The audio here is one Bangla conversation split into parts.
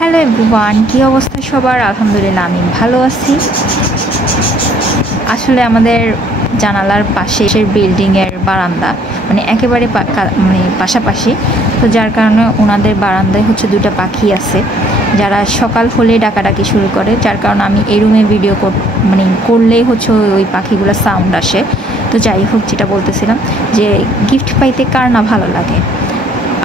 হ্যালো এভরিওয়ান, কি অবস্থা সবার? আলহামদুলিল্লাহ আমি ভালো আছি। আসলে আমাদের জানালার পাশের বিল্ডিংয়ের বারান্দা মানে একেবারে পাশাপাশি, তো যার কারণে ওনাদের বারান্দায় হচ্ছে দুটো পাখি আছে যারা সকাল হলেই ডাকাডাকি শুরু করে, যার কারণে আমি এই রুমে ভিডিও করলেই হচ্ছে ওই পাখিগুলো সাউন্ড আসে। তো যাই হোক, যেটা বলতেছিলাম যে গিফট পাইতে কার না ভালো লাগে,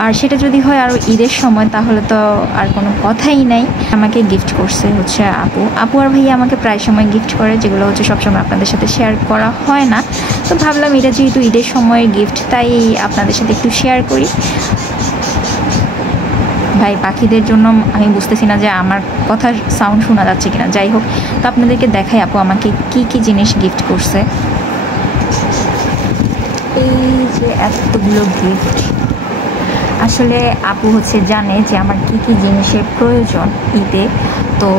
আর সেটা যদি হয় আরও ঈদের সময় তাহলে তো আর কোনো কথাই নাই। আমাকে গিফট করছে হচ্ছে আপু আর ভাইয়া আমাকে প্রায় সময় গিফট করে, যেগুলো হচ্ছে সবসময় আপনাদের সাথে শেয়ার করা হয় না। তো ভাবলাম এটা যেহেতু ঈদের সময়ের গিফট, তাই আপনাদের সাথে একটু শেয়ার করি। ভাই পাখিদের জন্য আমি বুঝতেছি না যে আমার কথার সাউন্ড শোনা যাচ্ছে কিনা। যাই হোক, তো আপনাদেরকে দেখাই আপু আমাকে কি কি জিনিস গিফট করছে। এই যে এতগুলো গিফট, আসলে আপু হচ্ছে জানে যে আমার কি কি জিনিসের প্রয়োজন ঈদে, তো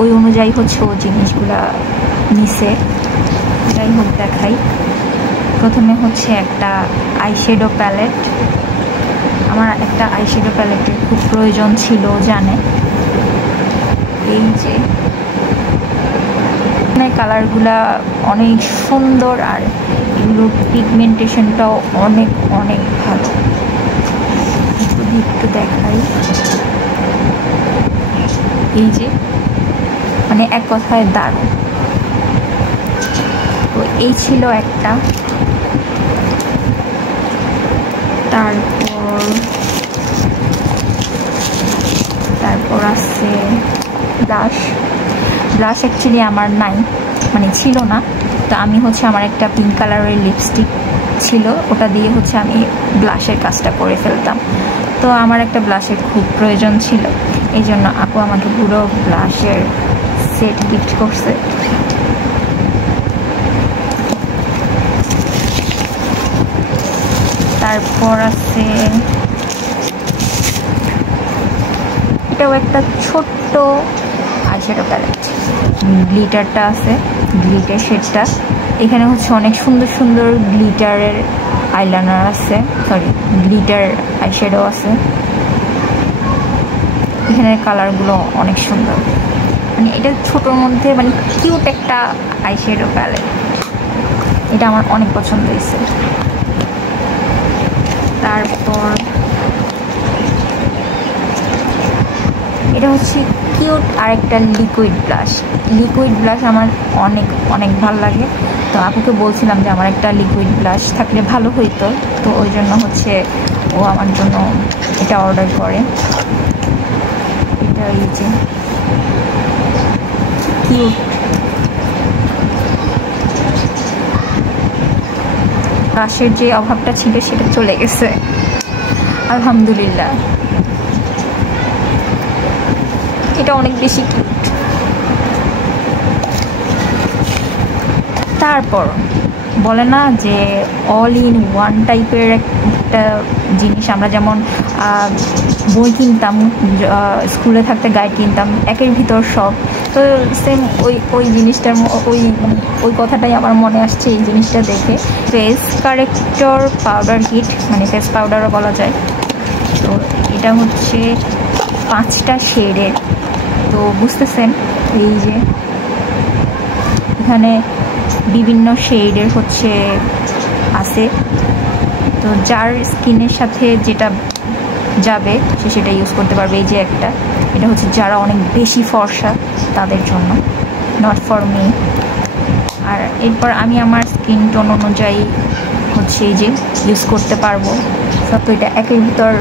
ওই অনুযায়ী হচ্ছে ও জিনিসগুলা নিছে। যাই হোক দেখাই, প্রথমে হচ্ছে একটা আইশ্যাডো প্যালেট। আমার একটা আইশ্যাডো প্যালেটের খুব প্রয়োজন ছিল, জানে। এই যে কালারগুলা অনেক সুন্দর, আর এগুলোর পিগমেন্টেশনটাও অনেক অনেক ভালো। একটু দেখাই, এই যে মানে এক কথায় দারুণ। তো এই ছিল একটা। তারপর আছে ব্লাশ অ্যাকচুয়ালি আমার নাই, মানে ছিল না। তো আমি হচ্ছে আমার একটা পিঙ্ক কালারের লিপস্টিক ছিল, ওটা দিয়ে হচ্ছে আমি ব্লাশের কাজটা করে ফেলতাম। তো আমার একটা ব্লাশের খুব প্রয়োজন ছিল, এই জন্য আপু আমাকে পুরো ব্লাশের সেট গিফট করছে। তারপর আছে এটাও একটা ছোট্ট আইশ্যাডো প্যালেট, গ্লিটারটা আছে, গ্লিটার শেডটা। এখানে হচ্ছে অনেক সুন্দর সুন্দর গ্লিটারের আইলাইনার আছে, সরি গ্লিটার আইশ্যাডো আছে। এখানের কালারগুলো অনেক সুন্দর, মানে এটা ছোটোর মধ্যে মানে কিউট একটা আইশ্যাডো প্যালেট, এটা আমার অনেক পছন্দ হয়েছে। তারপর এটা হচ্ছে কিউট আরেকটা লিকুইড ব্লাশ আমার অনেক অনেক ভালো লাগে। তো আপুকে বলছিলাম যে আমার একটা লিকুইড ব্লাশ থাকলে ভালো হইতো, তো ওই জন্য হচ্ছে ও আমার জন্য এটা অর্ডার করে। এটা এই যে কিউট, ব্লাশের যে অভাবটা ছিল সেটা চলে গেছে আলহামদুলিল্লাহ। এটা অনেক বেশি কিউট। তারপর বলে না যে অল ইন ওয়ান টাইপের একটা জিনিস, আমরা যেমন বই কিনতাম, স্কুলে থাকতে গাইড কিনতাম, একের ভিতর সব, তো সেম ওই জিনিসটার ওই কথাটাই আমার মনে আসছে এই জিনিসটা দেখে। ফেস কারেক্টর পাউডার কিট, মানে ফেস পাউডারও বলা যায়। তো এটা হচ্ছে 5টা শেডের, তো বুঝতেছেন এই যে এখানে বিভিন্ন শেডের হচ্ছে আছে, তো যার স্কিনের সাথে যেটা যাবে সে সেটা ইউজ করতে পারবে। এই যে একটা, এটা হচ্ছে যারা অনেক বেশি ফর্সা তাদের জন্য, নট ফর মি। আর এরপর আমি আমার স্কিন টোন অনুযায়ী হচ্ছে এই যে ইউজ করতে পারবো সব। তো এটা একের ভিতর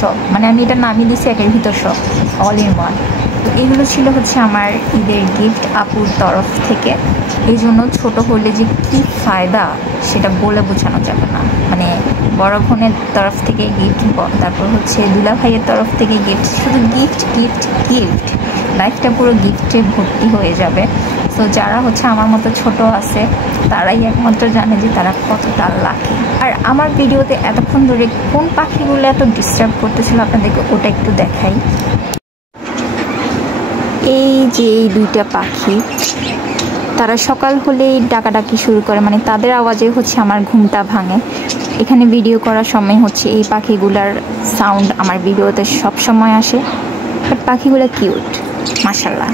সব, মানে আমি এটা নামিয়ে দিচ্ছি একের ভিতর সব, অল ইন ওয়ান। তো এগুলো ছিল হচ্ছে আমার ঈদের গিফট আপুর তরফ থেকে। এই জন্য ছোটো হলে যে কী ফায়দা সেটা বলে বোঝানো যাবে না। মানে বড় বোনের তরফ থেকে গিফট, তারপর হচ্ছে দুলা ভাইয়ের তরফ থেকে গিফট, শুধু গিফট গিফট গিফট, লাইফটা পুরো গিফটে ভর্তি হয়ে যাবে। তো যারা হচ্ছে আমার মতো ছোট আছে তারাই একমাত্র জানে যে তারা কতটা লাকি। আর আমার ভিডিওতে এতক্ষণ ধরে কোন পাখিগুলো এত ডিস্টার্ব করতেছিল আপনাদেরকে ওটা একটু দেখাই। এই যে এই দুইটা পাখি, তারা সকাল হলেই ডাকাডাকি শুরু করে, মানে তাদের আওয়াজে হচ্ছে আমার ঘুমটা ভাঙে। এখানে ভিডিও করার সময় হচ্ছে এই পাখিগুলার সাউন্ড আমার ভিডিওতে সব সময় আসে। বাট পাখিগুলো কিউট মাশাআল্লাহ।